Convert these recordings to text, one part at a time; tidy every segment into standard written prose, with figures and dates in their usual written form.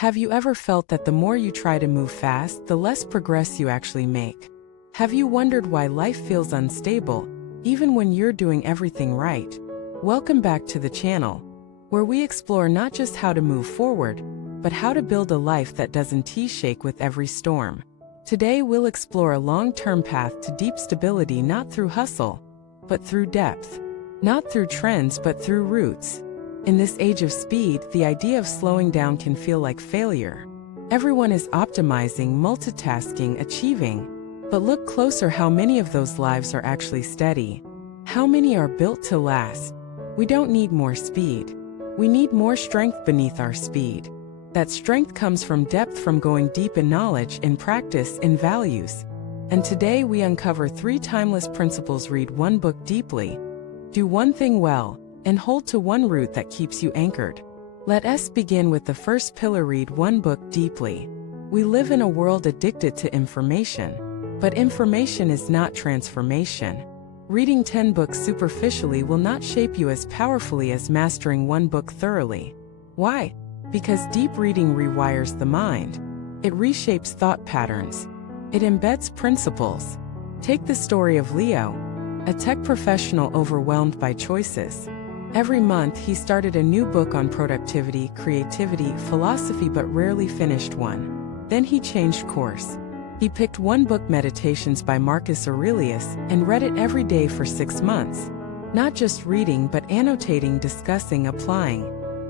Have you ever felt that the more you try to move fast, the less progress you actually make? Have you wondered why life feels unstable, even when you're doing everything right? Welcome back to the channel, where we explore not just how to move forward, but how to build a life that doesn't T-shake with every storm. Today we'll explore a long-term path to deep stability, not through hustle, but through depth. Not through trends, but through roots. In this age of speed, the idea of slowing down can feel like failure. Everyone is optimizing, multitasking, achieving. But look closer, how many of those lives are actually steady? How many are built to last? We don't need more speed. We need more strength beneath our speed. That strength comes from depth, from going deep in knowledge, in practice, in values. And today we uncover 3 timeless principles. Read one book deeply, do one thing well, and hold to one root that keeps you anchored. Let us begin with the first pillar: read one book deeply. We live in a world addicted to information, but information is not transformation. Reading 10 books superficially will not shape you as powerfully as mastering one book thoroughly. Why? Because deep reading rewires the mind. It reshapes thought patterns. It embeds principles. Take the story of Leo, a tech professional overwhelmed by choices. Every month he started a new book on productivity, creativity, philosophy, but rarely finished one. Then he changed course. He picked one book, Meditations by Marcus Aurelius, and read it every day for 6 months. Not just reading, but annotating, discussing, applying.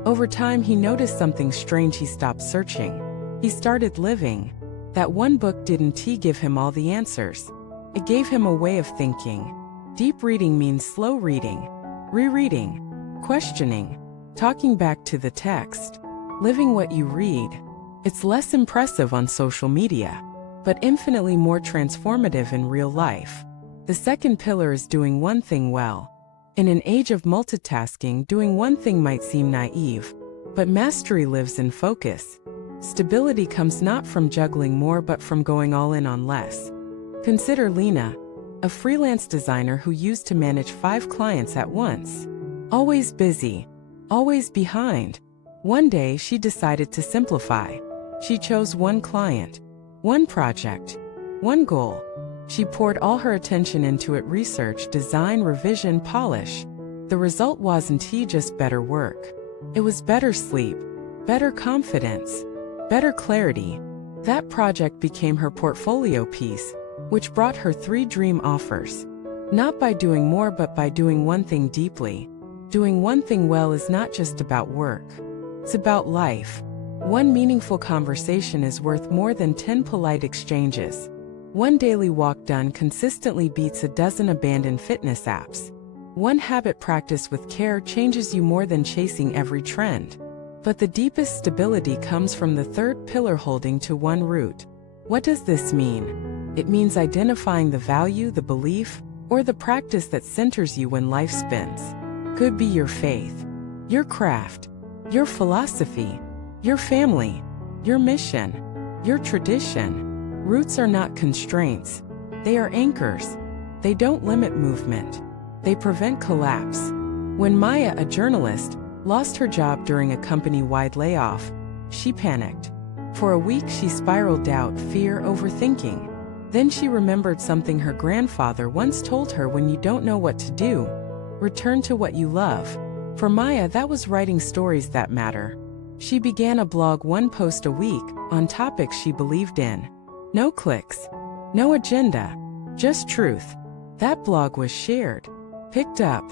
Over time he noticed something strange. He stopped searching. He started living. That one book didn't give him all the answers. It gave him a way of thinking. Deep reading means slow reading, rereading, questioning, talking back to the text, living what you read. It's less impressive on social media, but infinitely more transformative in real life. The second pillar is doing one thing well. In an age of multitasking, doing one thing might seem naive, but mastery lives in focus. Stability comes not from juggling more, but from going all in on less. Consider Lena, a freelance designer who used to manage 5 clients at once. Always busy, always behind. One day she decided to simplify. She chose one client, one project, one goal. She poured all her attention into it: research, design, revision, polish. The result wasn't just better work. It was better sleep, better confidence, better clarity. That project became her portfolio piece, which brought her 3 dream offers. Not by doing more, but by doing one thing deeply. Doing one thing well is not just about work. It's about life. One meaningful conversation is worth more than 10 polite exchanges. One daily walk done consistently beats a dozen abandoned fitness apps. One habit practiced with care changes you more than chasing every trend. But the deepest stability comes from the third pillar: holding to one root. What does this mean? It means identifying the value, the belief, or the practice that centers you when life spins. Could be your faith, your craft, your philosophy, your family, your mission, your tradition. Roots are not constraints. They are anchors. They don't limit movement. They prevent collapse. When Maya, a journalist, lost her job during a company-wide layoff, she panicked. For a week she spiraled: doubt, fear, overthinking. Then she remembered something her grandfather once told her: when you don't know what to do, return to what you love. For Maya, that was writing stories that matter. She began a blog, 1 post a week, on topics she believed in. No clicks, no agenda, just truth. That blog was shared, picked up,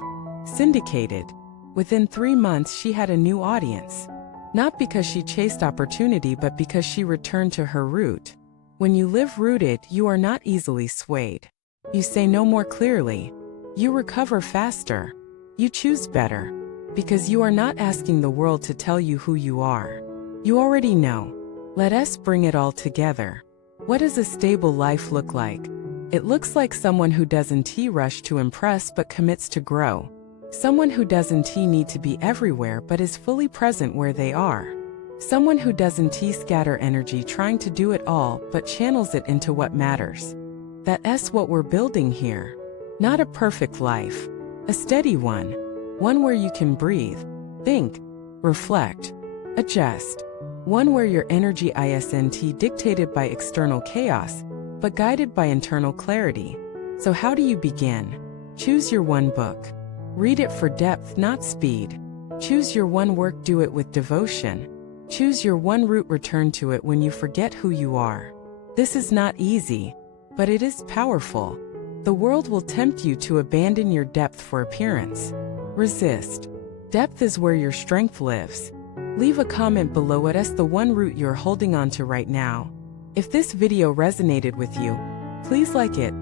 syndicated. Within 3 months she had a new audience. Not because she chased opportunity, but because she returned to her root. When you live rooted, you are not easily swayed. You say no more clearly. You recover faster. You choose better. Because you are not asking the world to tell you who you are. You already know. Let us bring it all together. What does a stable life look like? It looks like someone who doesn't rush to impress but commits to grow. Someone who doesn't need to be everywhere but is fully present where they are. Someone who doesn't scatter energy trying to do it all but channels it into what matters. That's what we're building here. Not a perfect life. A steady one. One where you can breathe, think, reflect, adjust. One where your energy isn't dictated by external chaos, but guided by internal clarity. So how do you begin? Choose your one book. Read it for depth, not speed. Choose your one work, do it with devotion. Choose your one route, return to it when you forget who you are. This is not easy, but it is powerful. The world will tempt you to abandon your depth for appearance. Resist. Depth is where your strength lives. Leave a comment below what is the one route you're holding on to right now. If this video resonated with you, please like it,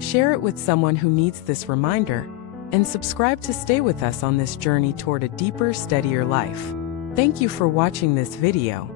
share it with someone who needs this reminder, and subscribe to stay with us on this journey toward a deeper, steadier life. Thank you for watching this video.